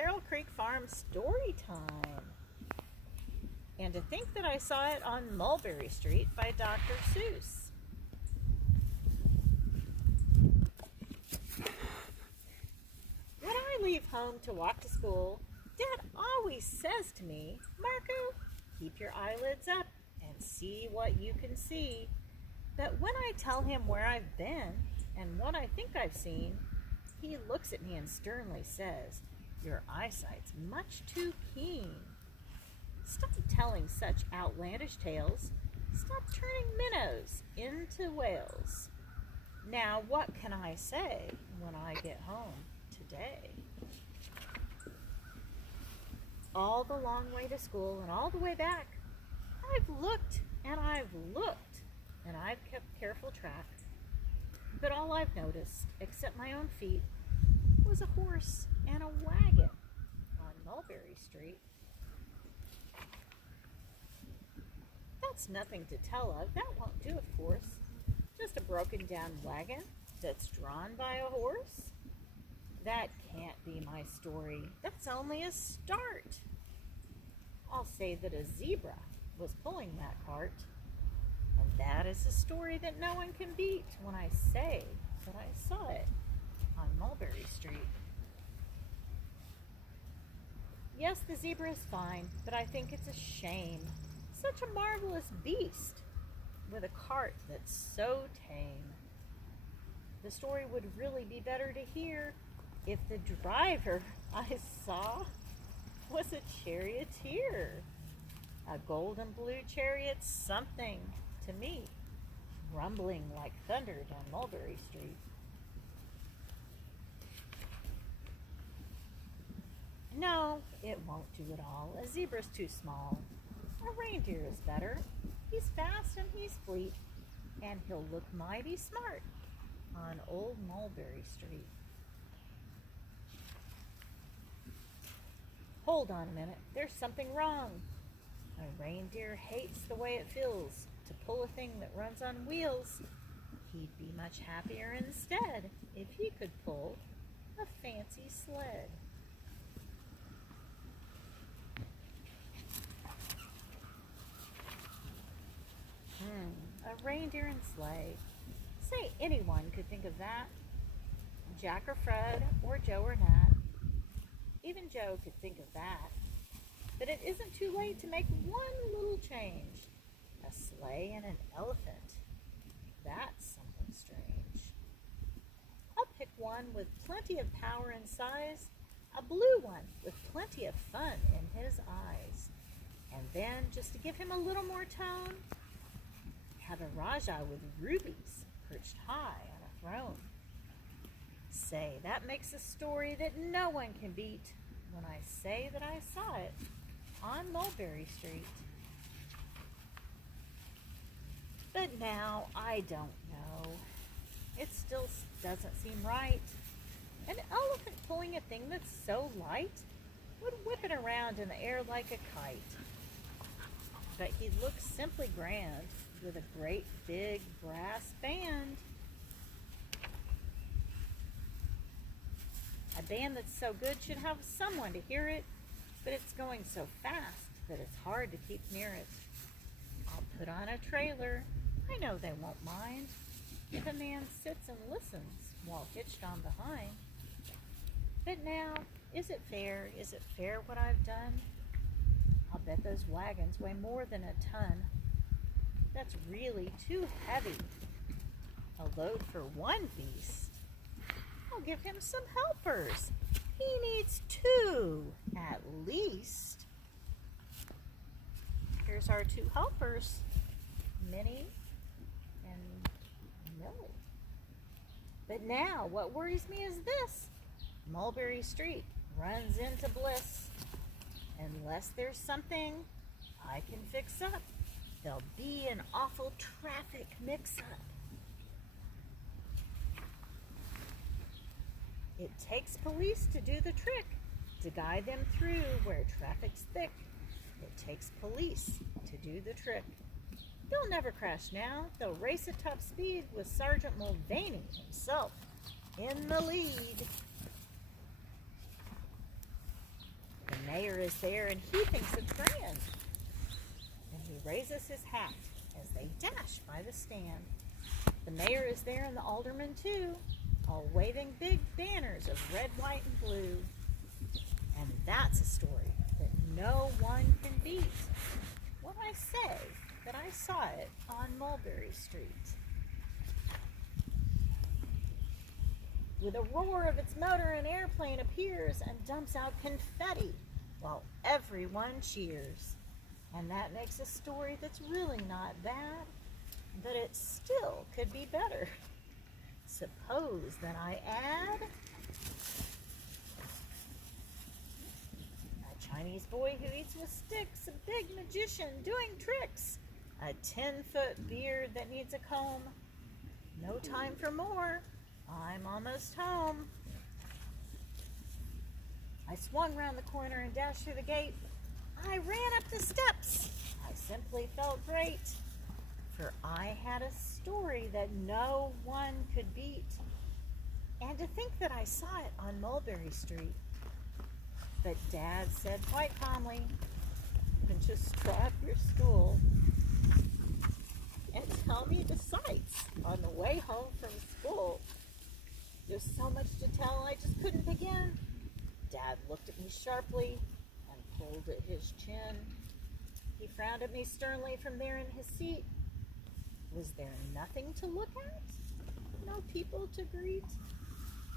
Terrell Creek Farm story time. And to think that I saw it on Mulberry Street by Dr. Seuss. When I leave home to walk to school, Dad always says to me, "Marco, keep your eyelids up and see what you can see." But when I tell him where I've been and what I think I've seen, he looks at me and sternly says, "Your eyesight's much too keen. Stop telling such outlandish tales. Stop turning minnows into whales." Now, what can I say when I get home today? All the long way to school and all the way back, I've looked and I've looked and I've kept careful track. But all I've noticed, except my own feet, was a horse and a wagon on Mulberry Street. That's nothing to tell of. That won't do, of course. Just a broken down wagon that's drawn by a horse? That can't be my story. That's only a start. I'll say that a zebra was pulling that cart. And that is a story that no one can beat when I say that I saw it on Mulberry Street. Yes, the zebra is fine, but I think it's a shame. Such a marvelous beast with a cart that's so tame. The story would really be better to hear if the driver I saw was a charioteer. A golden blue chariot's something to me, rumbling like thunder down Mulberry Street. No, it won't do it all. A zebra's too small. A reindeer is better. He's fast and he's fleet, and he'll look mighty smart on old Mulberry Street. Hold on a minute, there's something wrong. A reindeer hates the way it feels to pull a thing that runs on wheels. He'd be much happier instead if he could pull a fancy sled. A reindeer and sleigh. Say anyone could think of that. Jack or Fred or Joe or Nat. Even Joe could think of that. But it isn't too late to make one little change. A sleigh and an elephant. That's something strange. I'll pick one with plenty of power and size. A blue one with plenty of fun in his eyes. And then, just to give him a little more tone, have a Rajah with rubies perched high on a throne. Say, that makes a story that no one can beat when I say that I saw it on Mulberry Street. But now I don't know. It still doesn't seem right. An elephant pulling a thing that's so light would whip it around in the air like a kite. But he looks simply grand with a great big brass band. A band that's so good should have someone to hear it, but it's going so fast that it's hard to keep near it. I'll put on a trailer. I know they won't mind if a man sits and listens while hitched on behind. But now, is it fair? Is it fair what I've done? I'll bet those wagons weigh more than a ton. That's really too heavy. A load for one beast. I'll give him some helpers. He needs two, at least. Here's our two helpers, Minnie and Millie. But now, what worries me is this. Mulberry Street runs into bliss. Unless there's something I can fix up, there'll be an awful traffic mix-up. It takes police to do the trick, to guide them through where traffic's thick. It takes police to do the trick. They'll never crash now. They'll race at top speed with Sergeant Mulvaney himself in the lead. mayor is there, and he thinks it's grand. And he raises his hat as they dash by the stand. The mayor is there and the aldermen too, all waving big banners of red, white, and blue. And that's a story that no one can beat when I say that I saw it on Mulberry Street. With a roar of its motor, an airplane appears and dumps out confetti while everyone cheers. And that makes a story that's really not bad, but it still could be better. Suppose that I add a Chinese boy who eats with sticks, a big magician doing tricks, a 10-foot beard that needs a comb. No time for more. I'm almost home. I swung round the corner and dashed through the gate. I ran up the steps. I simply felt great, for I had a story that no one could beat. And to think that I saw it on Mulberry Street. But Dad said quite calmly, "You can just strap your stool and tell me the sights on the way home from school. There's so much to tell, I just couldn't begin." Dad looked at me sharply and pulled at his chin. He frowned at me sternly from there in his seat. Was there nothing to look at? No people to greet?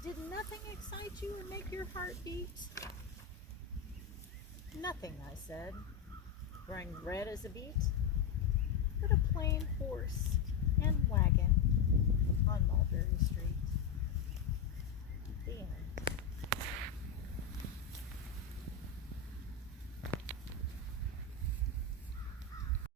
Did nothing excite you or make your heart beat? "Nothing," I said, growing red as a beet, "but a plain horse and wagon on Mulberry Street." The end.